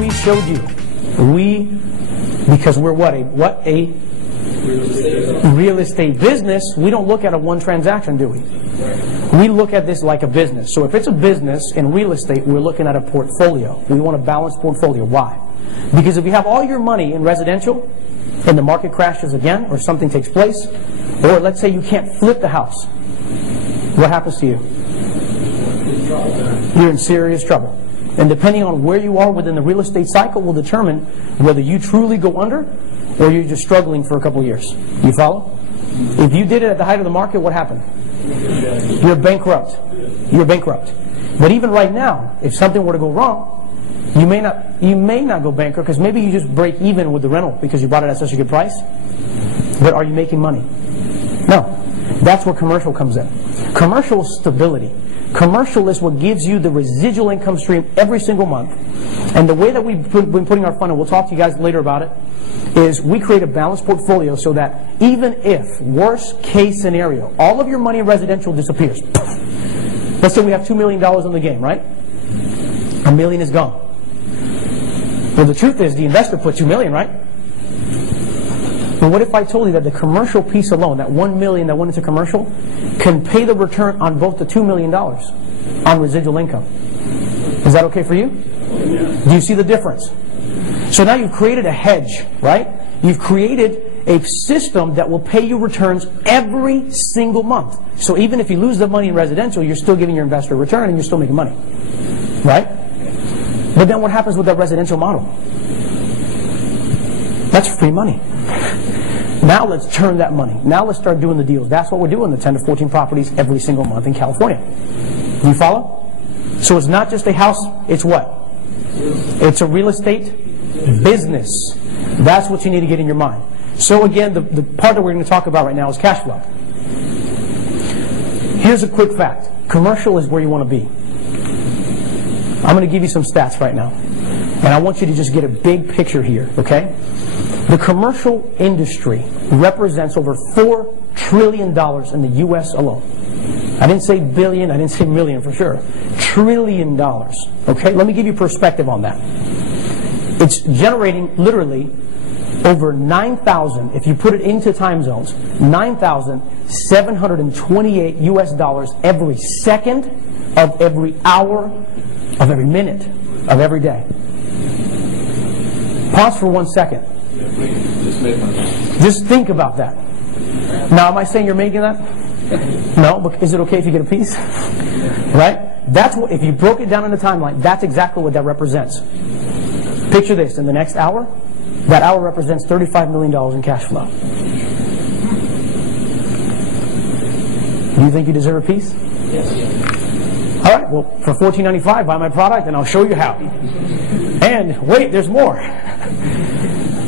we showed you. Because we're what? A real estate business. We don't look at a one transaction, do we? We look at this like a business. So if it's a business in real estate, we're looking at a portfolio. We want a balanced portfolio. Why? Because if you have all your money in residential and the market crashes again or something takes place, or let's say you can't flip the house, what happens to you? You're in serious trouble. And depending on where you are within the real estate cycle will determine whether you truly go under or you're just struggling for a couple of years. You follow? If you did it at the height of the market, what happened? You're bankrupt. You're bankrupt. But even right now, if something were to go wrong, you may not go bankrupt because maybe you just break even with the rental because you bought it at such a good price. But are you making money? No. That's where commercial comes in. Commercial is stability. Commercial is what gives you the residual income stream every single month. And the way that we've been putting our fund, and we'll talk to you guys later about it, is we create a balanced portfolio so that even if, worst case scenario, all of your money in residential disappears. Let's say we have $2 million in the game, right? $1 million is gone. Well, the truth is the investor put $2 million, right? But what if I told you that the commercial piece alone, that $1 million that went into commercial, can pay the return on both the $2 million on residual income? Is that okay for you? Do you see the difference? So now you've created a hedge, right? You've created a system that will pay you returns every single month. So even if you lose the money in residential, you're still giving your investor a return and you're still making money. Right? But then what happens with that residential model? That's free money. Now let's turn that money. Now let's start doing the deals. That's what we're doing, the 10 to 14 properties every single month in California. Do you follow? So it's not just a house, it's what? It's a real estate business. That's what you need to get in your mind. So again, the part that we're going to talk about right now is cash flow. Here's a quick fact. Commercial is where you want to be. I'm going to give you some stats right now. And I want you to just get a big picture here, okay? The commercial industry represents over $4 trillion in the U.S. alone. I didn't say billion, I didn't say million for sure. $1 trillion. Okay, let me give you perspective on that. It's generating literally over 9,000, if you put it into time zones, 9,728 US dollars every second of every hour of every minute of every day. Pause for 1 second. Just think about that. Now, am I saying you're making that? No, but is it okay if you get a piece? Right? That's what, if you broke it down in the timeline, that's exactly what that represents. Picture this, in the next hour, that hour represents $35 million in cash flow. Do you think you deserve a piece? Yes. All right, well, for $14.95, buy my product and I'll show you how. And wait, there's more.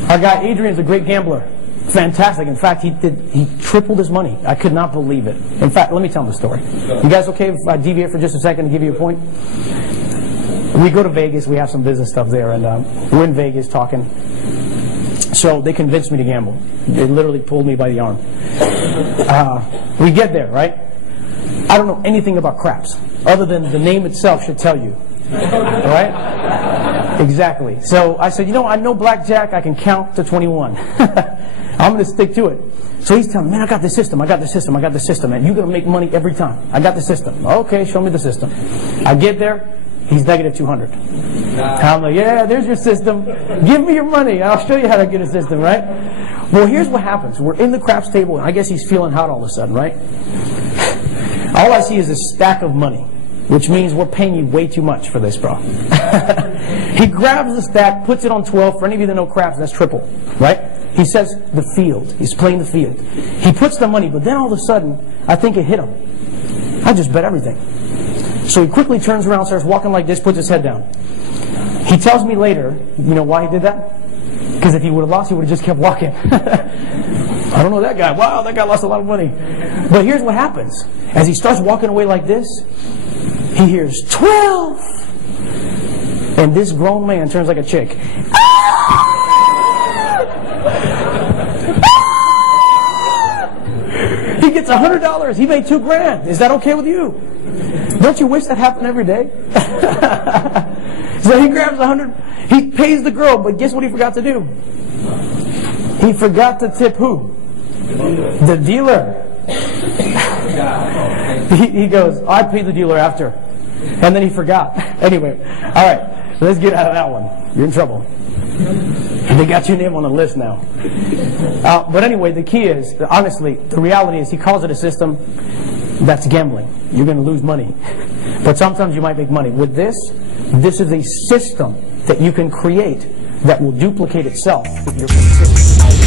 Our guy Adrian's a great gambler. Fantastic. In fact, he tripled his money. I could not believe it. In fact, let me tell him the story. You guys okay if I deviate for just a second to give you a point? We go to Vegas. We have some business stuff there, and we're in Vegas talking. So they convinced me to gamble. They literally pulled me by the arm. We get there, right? I don't know anything about craps, other than the name itself should tell you. Right? Exactly. So I said, you know, I know blackjack. I can count to 21. I'm going to stick to it. So he's telling me, man, I got the system. I got the system. I got the system, man. You're going to make money every time. I got the system. Okay, show me the system. I get there. He's negative 200. I'm like, yeah, there's your system. Give me your money. I'll show you how to get a system, right? Well, here's what happens. We're in the craps table, and I guess he's feeling hot all of a sudden, right? All I see is a stack of money, which means we're paying you way too much for this, bro. He grabs the stack, puts it on 12. For any of you that know craps, that's triple, right? He says the field. He's playing the field. He puts the money, but then all of a sudden, I think it hit him. I just bet everything. So he quickly turns around, starts walking like this, puts his head down. He tells me later, you know why he did that? Because if he would have lost, he would have just kept walking. I don't know that guy. Wow, that guy lost a lot of money. But here's what happens. As he starts walking away like this, he hears 12. And this grown man turns like a chick. He gets $100. He made $2,000. Is that okay with you? Don't you wish that happened every day? So he grabs 100, he pays the girl, but guess what he forgot to do? He forgot to tip who? The dealer. He goes, I paid the dealer after. And then he forgot. Anyway, alright, let's get out of that one. You're in trouble. They got your name on the list now. But anyway, the key is, honestly, the reality is he calls it a system. That's gambling. You're going to lose money. But sometimes you might make money. With this is a system that you can create that will duplicate itself if you're consistent.